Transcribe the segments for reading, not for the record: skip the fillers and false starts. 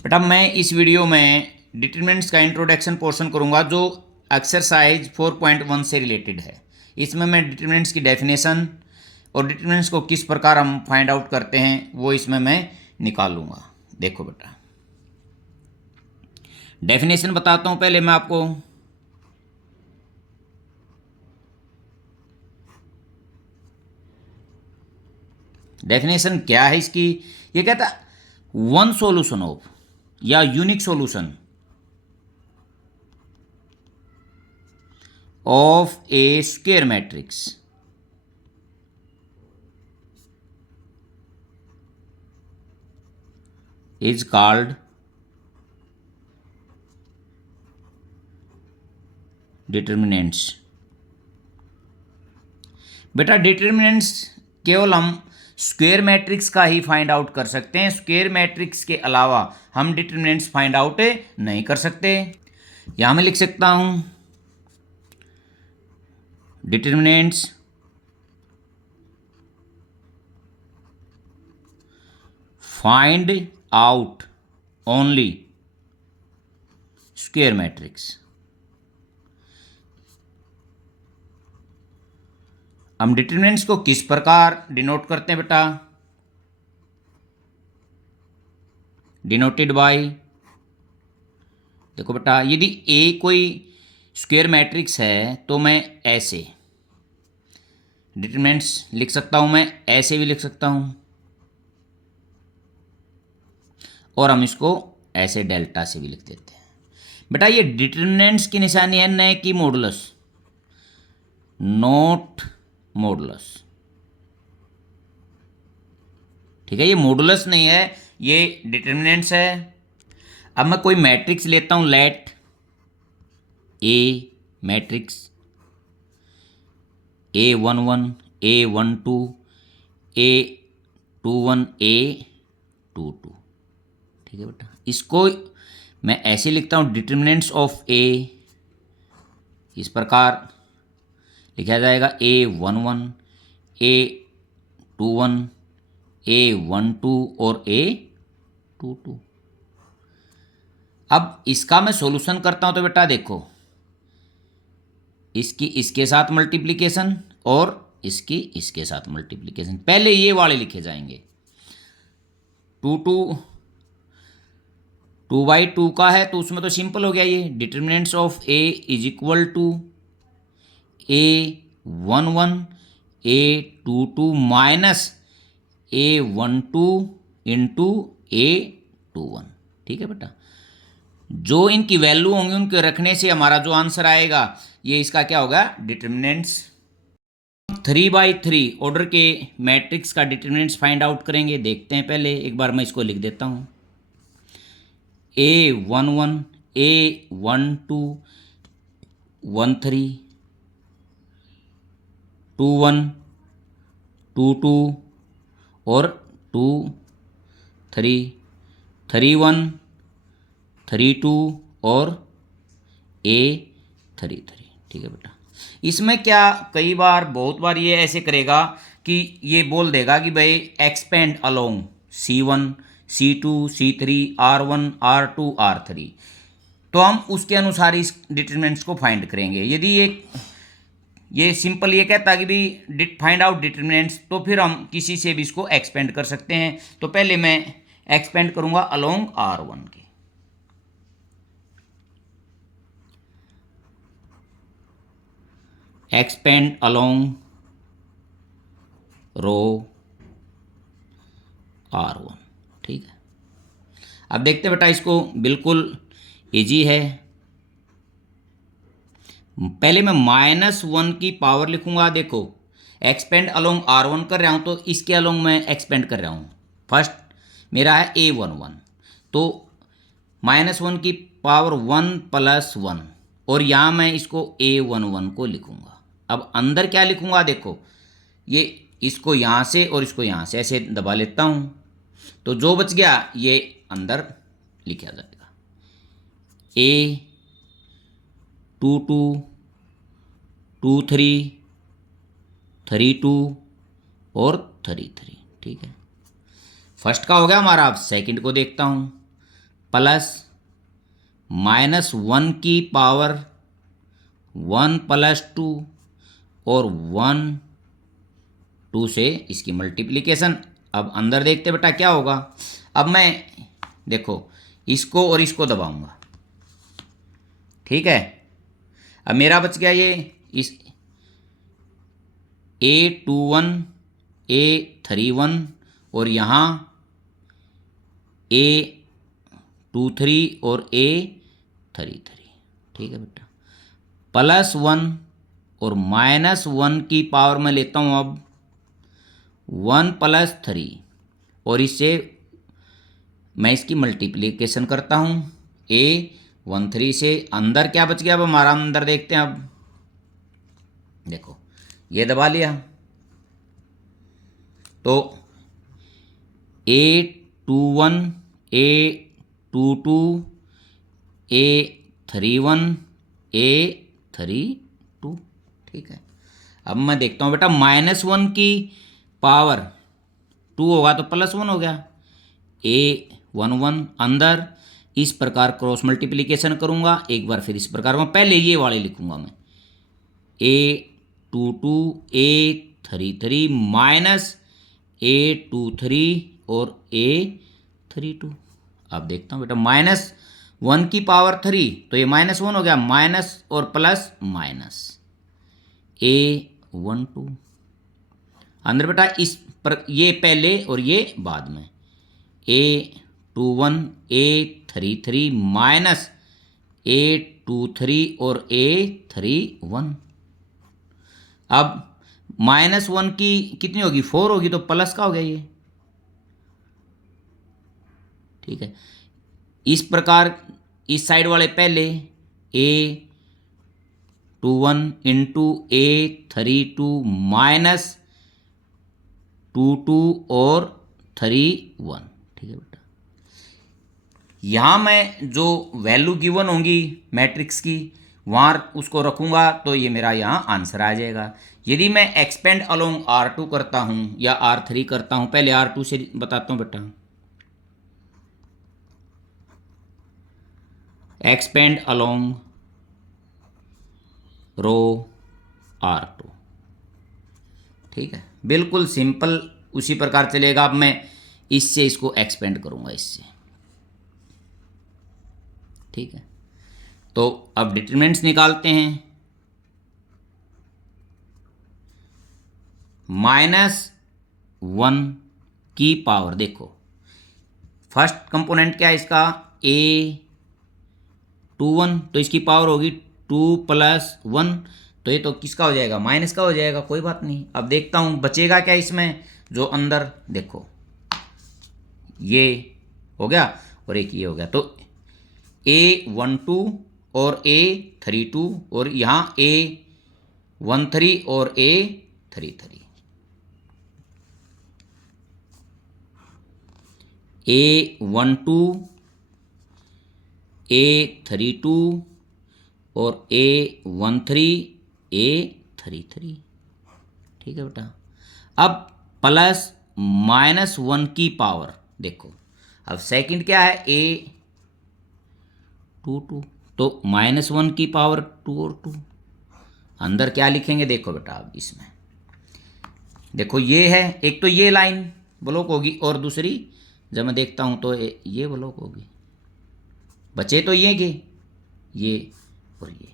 बेटा मैं इस वीडियो में डिटरमिनेंट्स का इंट्रोडक्शन पोर्शन करूंगा जो एक्सरसाइज 4.1 से रिलेटेड है। इसमें मैं डिटरमिनेंट्स की डेफिनेशन और डिटरमिनेंट्स को किस प्रकार हम फाइंड आउट करते हैं वो इसमें मैं निकालूंगा। देखो बेटा, डेफिनेशन बताता हूं पहले मैं आपको। डेफिनेशन क्या है इसकी? ये कहता है वन सॉल्यूशन ऑफ या unique solution of a square matrix is called determinants। बेटा डिटर्मिनेंट्स केवल हम स्क्वायर मैट्रिक्स का ही फाइंड आउट कर सकते हैं। स्क्वायर मैट्रिक्स के अलावा हम डिटर्मिनेंट्स फाइंड आउट नहीं कर सकते। यहां मैं लिख सकता हूं determinants find out only square matrix. हम डिटर्मिनेंट्स को किस प्रकार डिनोट करते हैं बेटा? डिनोटेड बाय, देखो बेटा, यदि ए कोई स्क्वायर मैट्रिक्स है तो मैं ऐसे डिटरमिनेंट्स लिख सकता हूं, मैं ऐसे भी लिख सकता हूं, और हम इसको ऐसे डेल्टा से भी लिख देते हैं। बेटा ये डिटरमिनेंट्स की निशानी है न कि मॉडुलस, नॉट मॉडुलस। ठीक है, ये मॉडुलस नहीं है, ये डिटरमिनेंट्स है। अब मैं कोई मैट्रिक्स लेता हूं, लेट ए matrix A11 A12 A21 A22। ठीक है बेटा, इसको मैं ऐसे लिखता हूँ डिटर्मिनेंट्स ऑफ ए, इस प्रकार लिखा जाएगा A11 A21 A12 और A22। अब इसका मैं सॉल्यूशन करता हूं तो बेटा देखो, इसकी इसके साथ मल्टीप्लिकेशन और इसकी इसके साथ मल्टीप्लिकेशन। पहले ये वाले लिखे जाएंगे। 2 का है तो उसमें तो सिंपल हो गया, ये determinants of A is equal to A11 A22 minus A12 into A21। ठीक है बेटा, जो इनकी वैल्यू होंगी उनके रखने से हमारा जो आंसर आएगा ये इसका क्या होगा? डिटर्मिनेंट्स। 3/3 ऑर्डर के मैट्रिक्स का डिटर्मिनेंट्स फाइंड आउट करेंगे। देखते हैं, पहले एक बार मैं इसको लिख देता हूं। A11 A12 13 21 22 और 23 31 32 और A33। ठीक है बेटा, इसमें क्या कई बार बहुत बार ये ऐसे करेगा कि ये बोल देगा कि भाई expand along C1 C2 C3 R1 R2 R3, तो हम उसके अनुसार इस डिटरमिनेंट्स को फाइंड करेंगे। यदि ये सिंपल ये कहता कि भी फाइंड आउट डिटरमिनेंट्स, तो फिर हम किसी से भी इसको एक्सपेंड कर सकते हैं। तो पहले मैं एक्सपेंड करूंगा अलोंग R1 के। एक्सपेंड अलोंग रो R1। ठीक है, अब देखते हैं बेटा, इसको बिल्कुल इजी है। पहले मैं -1 की पावर लिखूंगा। देखो, एक्सपेंड अलोंग R1 कर रहा हूं तो इसके अलोंग मैं एक्सपेंड कर रहा हूं। फर्स्ट मेरा है A11, तो -1 की पावर 1 + 1, और यहां मैं इसको A11 को लिखूंगा। अब अंदर क्या लिखूंगा? देखो, ये इसको यहां से और इसको यहां से ऐसे दबा लेता हूं, तो जो बच गया ये अंदर लिखा जाएगा A22 23 32 और 33। ठीक है, फर्स्ट का हो गया हमारा। अब सेकंड को देखता हूं। प्लस -1 की पावर 1 + 2 और 1 2 से इसकी मल्टीप्लिकेशन। अब अंदर देखते बेटा क्या होगा। अब मैं देखो इसको और इसको दबाऊंगा, ठीक है। अब मेरा बच गया ये इस A21 A31 और यहाँ A23 और A33, ठीक है बेटा। +1 और -1 की पावर में लेता हूँ अब 1 + 3 और इससे मैं इसकी मल्टीप्लिकेशन करता हूँ A13 से। अंदर क्या बच गया अब हमारा, अंदर देखते हैं। अब देखो ये दबा लिया तो A21 A22 A31 A32, ठीक है। अब मैं देखता हूँ बेटा -1 की पावर 2 होगा तो +1 हो गया A11 अंदर। इस प्रकार क्रॉस मल्टीप्लिकेशन करूँगा एक बार, फिर इस प्रकार मैं पहले ये वाले लिखूँगा मैं A22 A33 -A23 और A32। अब देखता हूँ बेटा -1 की पावर 3 तो ये -1 हो गया, माइनस और प्लस माइनस A12 अंदर बेटा। इस पर ये पहले और ये बाद में A21 A33 -A23 और A31। अब -1 की कितनी होगी, 4 होगी तो प्लस का हो गया ये, ठीक है। इस प्रकार इस साइड वाले पहले A21 इंटू A32 -22 और 31, ठीक है बेटा। यहाँ मैं जो वैल्यू गिवन होंगी मैट्रिक्स की वहाँ उसको रखूँगा तो ये मेरा यहाँ आंसर आ जाएगा। यदि मैं एक्सपेंड अलोंग R2 करता हूँ या R3 करता हूँ, पहले R2 से बताता हूँ बेटा। एक्सपेंड अलोंग रो R2, ठीक है, बिल्कुल सिंपल उसी प्रकार चलेगा। अब मैं इससे इसको एक्सपेंड करूँगा इससे, ठीक है। तो अब डिटरमिनेंट्स निकालते हैं। -1 की पावर, देखो फर्स्ट कंपोनेंट क्या है इसका A21 तो इसकी पावर होगी 2 + 1 तो ये तो किसका हो जाएगा, माइनस का हो जाएगा, कोई बात नहीं। अब देखता हूँ बचेगा क्या इसमें, जो अंदर देखो ये हो गया और एक ये हो गया, तो A12 और A32 और यहाँ A13 और A33, A12 A32 और A13 A33, ठीक है बेटा। अब +-1 की पावर देखो, अब सेकंड क्या है A22 तो -1 की पावर 2 और 2 अंदर क्या लिखेंगे देखो बेटा। अब इसमें देखो ये है, एक तो ये लाइन ब्लॉक होगी और दूसरी जब मैं देखता हूँ तो ये ब्लॉक होगी। बचे तो ये और ये,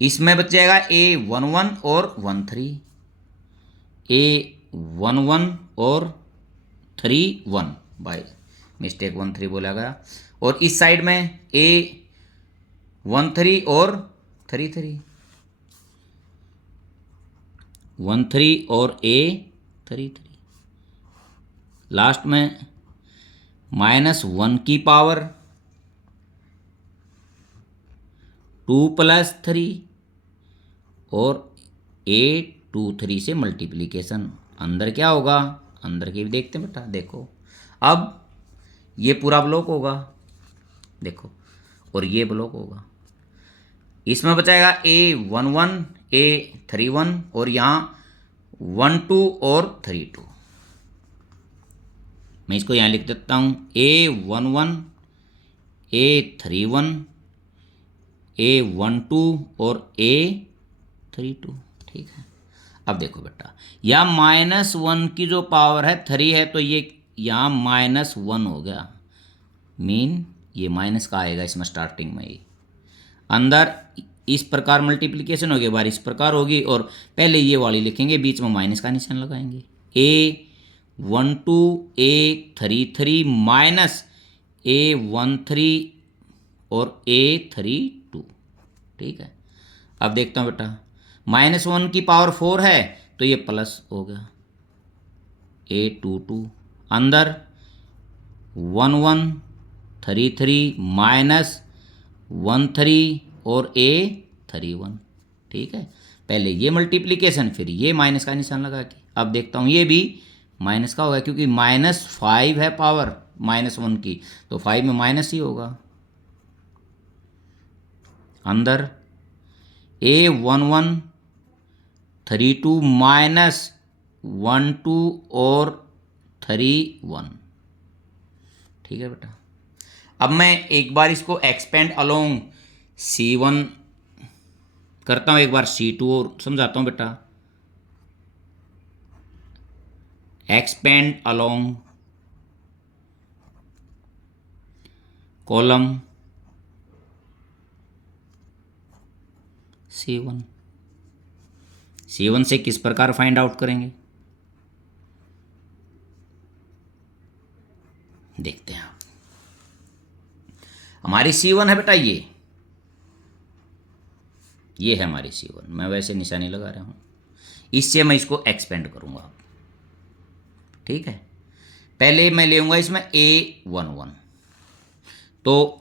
इसमें बच जाएगा A11 और 13, A11 और 31 बाय मिस्टेक 13 बोला गया, और इस साइड में A13 और 33, 13 और A33, लास्ट में -1 की पावर 2 + 3 और A23 से मल्टीप्लिकेशन। अंदर क्या होगा, अंदर के भी देखते हैं बेटा। देखो अब ये पूरा ब्लॉक होगा देखो, और ये ब्लॉक होगा। इसमें बचाएगा A11 A31 और यहाँ 12 और 32। मैं इसको यहाँ लिख देता हूँ A11 A31, A12 और A32। ठीक है। अब देखो बेटा, या -1 की जो पावर है 3 है, तो ये यहाँ -1 हो गया, मीन ये माइनस का आएगा इसमें स्टार्टिंग में। ये अंदर इस प्रकार मल्टीप्लिकेशन होगी, बार इस प्रकार होगी, और पहले ये वाली लिखेंगे, बीच में माइनस का निशान लगाएंगे। A12 A33 माइनस A13 और A32। ठीक है। अब देखता हूँ बेटा, -1 की पावर 4 है तो ये प्लस हो गया, A22 अंदर 1133 माइनस 13 और A31। ठीक है। पहले ये मल्टीप्लिकेशन, फिर ये माइनस का निशान लगा के। अब देखता हूँ ये भी माइनस का होगा, क्योंकि -5 है पावर -1 की, तो 5 में माइनस ही होगा। अंदर A1132 माइनस 12 और 31। ठीक है बेटा। अब मैं एक बार इसको एक्सपेंड अलोंग C1 करता हूँ, एक बार C2 और समझाता हूँ बेटा। Expand along column C1। C1 से किस प्रकार फाइंड आउट करेंगे, देखते हैं। हमारी C1 है बेटा, ये है हमारी C1। मैं वैसे निशानी लगा रहा हूँ, इससे मैं इसको एक्सपेंड करूँगा। ठीक है। पहले मैं लेऊंगा इसमें A11, तो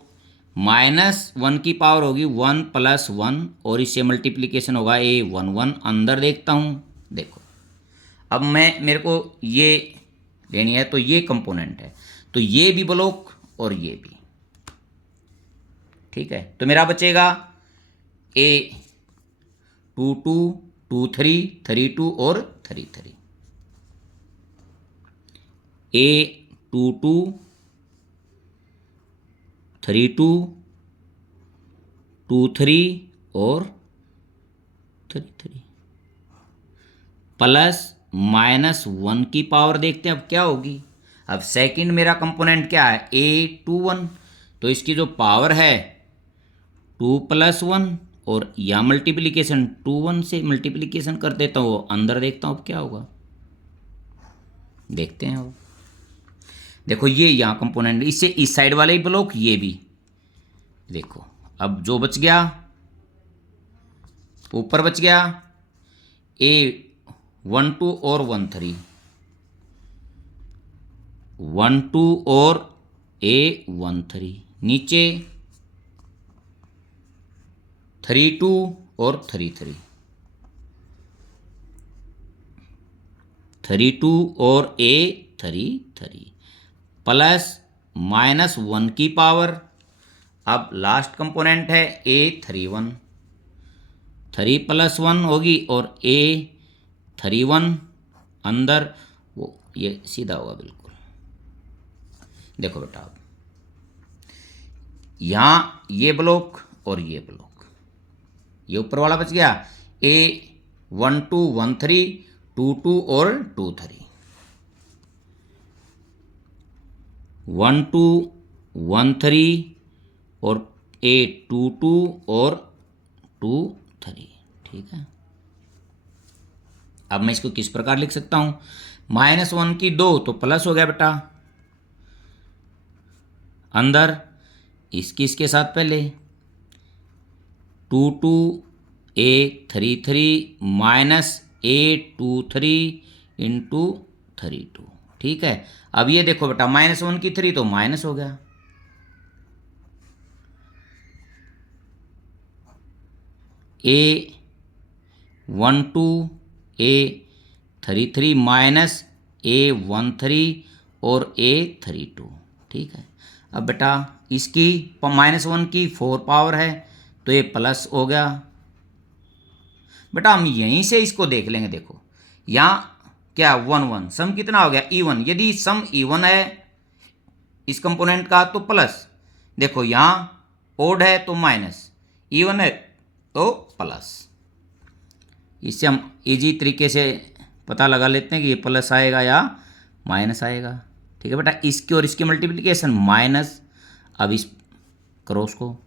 -1 की पावर होगी 1 + 1, और इससे मल्टीप्लिकेशन होगा A11। अंदर देखता हूँ, देखो अब मेरे को ये लेनी है, तो ये कंपोनेंट है, तो ये भी ब्लॉक और ये भी। ठीक है। तो मेरा बचेगा A22 23 32 और 33। A22 32 23 और 33 प्लस -1 की पावर देखते हैं अब क्या होगी। अब सेकंड मेरा कंपोनेंट क्या है, A21, तो इसकी जो पावर है 2 + 1, और या मल्टीप्लिकेशन 21 से मल्टीप्लिकेशन कर देता हूँ, अंदर देखता हूँ अब क्या होगा, देखते हैं। अब देखो ये यहाँ कंपोनेंट, इससे इस साइड वाले ही ब्लॉक, ये भी देखो। अब जो बच गया, ऊपर बच गया A12 और 13, 12 और A13, नीचे 32 और 33, 32 और A33 प्लस -1 की पावर। अब लास्ट कंपोनेंट है A31, 3 + 1 होगी, और A31 अंदर वो ये सीधा होगा बिल्कुल। देखो बेटा, अब यहाँ ये ब्लॉक और ये ब्लॉक, ये ऊपर वाला बच गया A12 13 22 और 23, 12 13 और A22 और 23। ठीक है। अब मैं इसको किस प्रकार लिख सकता हूँ, -1 की 2 तो प्लस हो गया बेटा, अंदर इसके साथ पहले 22 A33 माइनस A23 इंटू 32। ठीक है। अब ये देखो बेटा, -1 की 3 तो माइनस हो गया, A12 A33 माइनस A13 और A32। ठीक है। अब बेटा इसकी -1 की 4 पावर है, तो ये प्लस हो गया। बेटा हम यहीं से इसको देख लेंगे, देखो यहाँ क्या 1 1, सम कितना हो गया, E1। यदि सम E1 है इस कंपोनेंट का तो प्लस, देखो यहाँ ओड है तो माइनस, इवन है तो प्लस। इससे हम इजी तरीके से पता लगा लेते हैं कि ये प्लस आएगा या माइनस आएगा। ठीक है बेटा, इसकी और इसकी मल्टीप्लिकेशन माइनस, अब इस क्रॉस को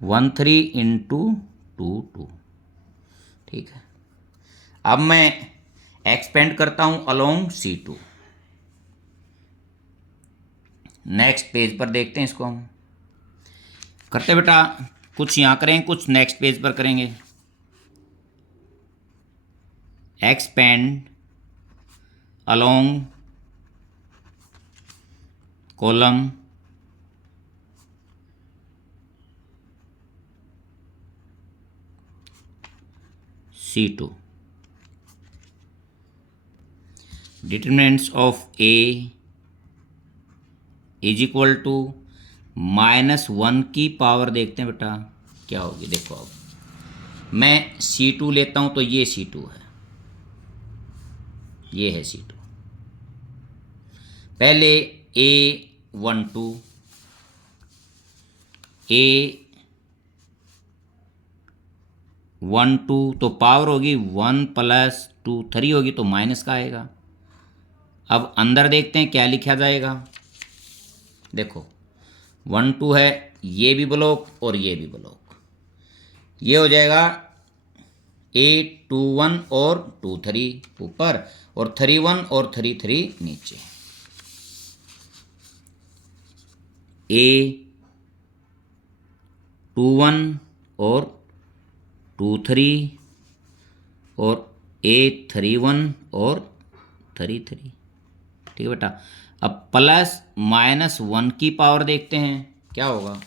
13 इंटू 2 ठीक है। अब मैं एक्सपेंड करता हूं अलोंग C2। नेक्स्ट पेज पर देखते हैं इसको हम करते बेटा, कुछ यहाँ करेंगे कुछ नेक्स्ट पेज पर करेंगे। Expand along column C2, determinants of A is equal to -1 की पावर, देखते हैं बेटा क्या होगी। देखो अब मैं C2 लेता हूं तो ये C2 है, ये है C2। पहले A12 तो पावर होगी 1 + 2 3 होगी तो माइनस का आएगा। अब अंदर देखते हैं क्या लिखा जाएगा। देखो 1 2 है, ये भी ब्लॉक और ये भी ब्लॉक, ये हो जाएगा A21 और 23 ऊपर और 31 और 33 नीचे। A21 और 23 और A31 और 33। ठीक है बेटा, अब +-1 की पावर देखते हैं क्या होगा।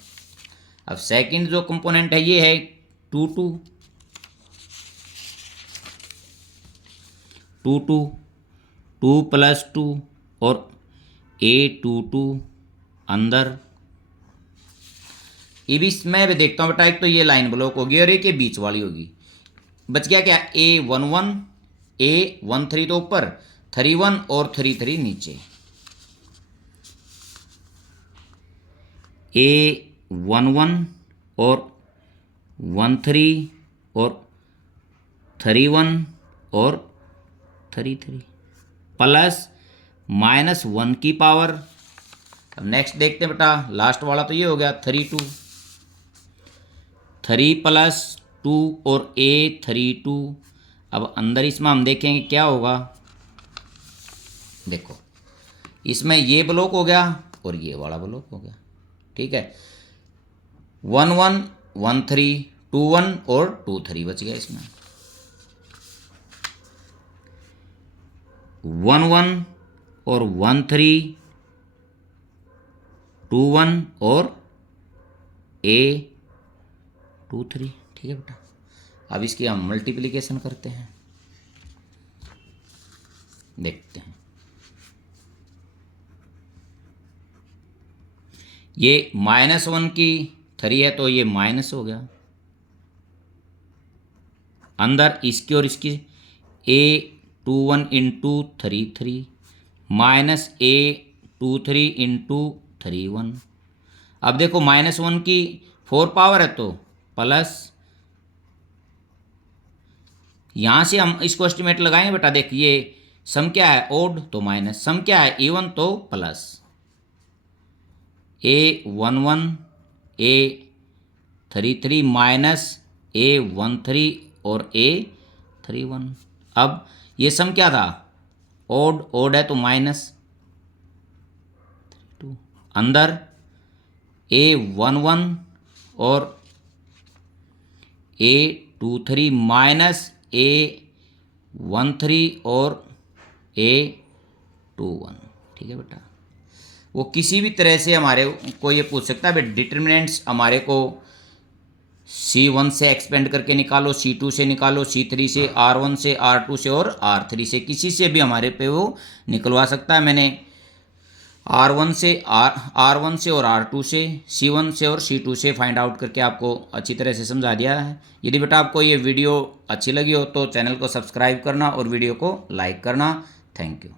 अब सेकंड जो कंपोनेंट है ये है 2 2 2 + 2 और A22 अंदर। अब इसमें भी देखता हूँ बेटा, एक तो ये लाइन ब्लॉक होगी और एक ये बीच वाली होगी। बच गया क्या, A11 A13 तो ऊपर, 31 और 33 नीचे। A11 और 13 और 31 और 33 +-1 की पावर। अब नेक्स्ट देखते हैं बेटा, लास्ट वाला तो ये हो गया 32, 3 + 2 और A32। अब अंदर इसमें हम देखेंगे क्या होगा। देखो इसमें ये ब्लॉक हो गया और ये वाला ब्लॉक हो गया। ठीक है, 1 1 1 3 2 1 और 2 3 बच गया इसमें। 1 1 और 1 3 2 1 और A23। ठीक है बेटा, अब इसकी हम मल्टीप्लिकेशन करते हैं, देखते हैं। ये -1 की 3 है तो ये माइनस हो गया। अंदर इसकी और इसकी A21 इंटू 3 3 -A23 इंटू 3 1। अब देखो -1 की 4 पावर है तो प्लस, यहाँ से हम इसको एस्टिमेट लगाएंगे बेटा। देख ये सम क्या है ओड तो माइनस, सम क्या है इवन तो plus. A11 A33 minus A13 और A31। अब ये सम क्या था, ओड है तो -2। अंदर A11 और A23 माइनस A13 और A21। ठीक है बेटा, वो किसी भी तरह से हमारे को ये पूछ सकता है डिटर्मिनेंट्स हमारे को C1 से एक्सपेंड करके निकालो, C2 से निकालो, C3 से, R1 से, R2 से और R3 से, किसी से भी हमारे पे वो निकलवा सकता है। मैंने R1 से R1 से और R2 से, C1 से और C2 से फाइंड आउट करके आपको अच्छी तरह से समझा दिया है। यदि बेटा आपको ये वीडियो अच्छी लगी हो तो चैनल को सब्सक्राइब करना और वीडियो को लाइक करना। Thank you.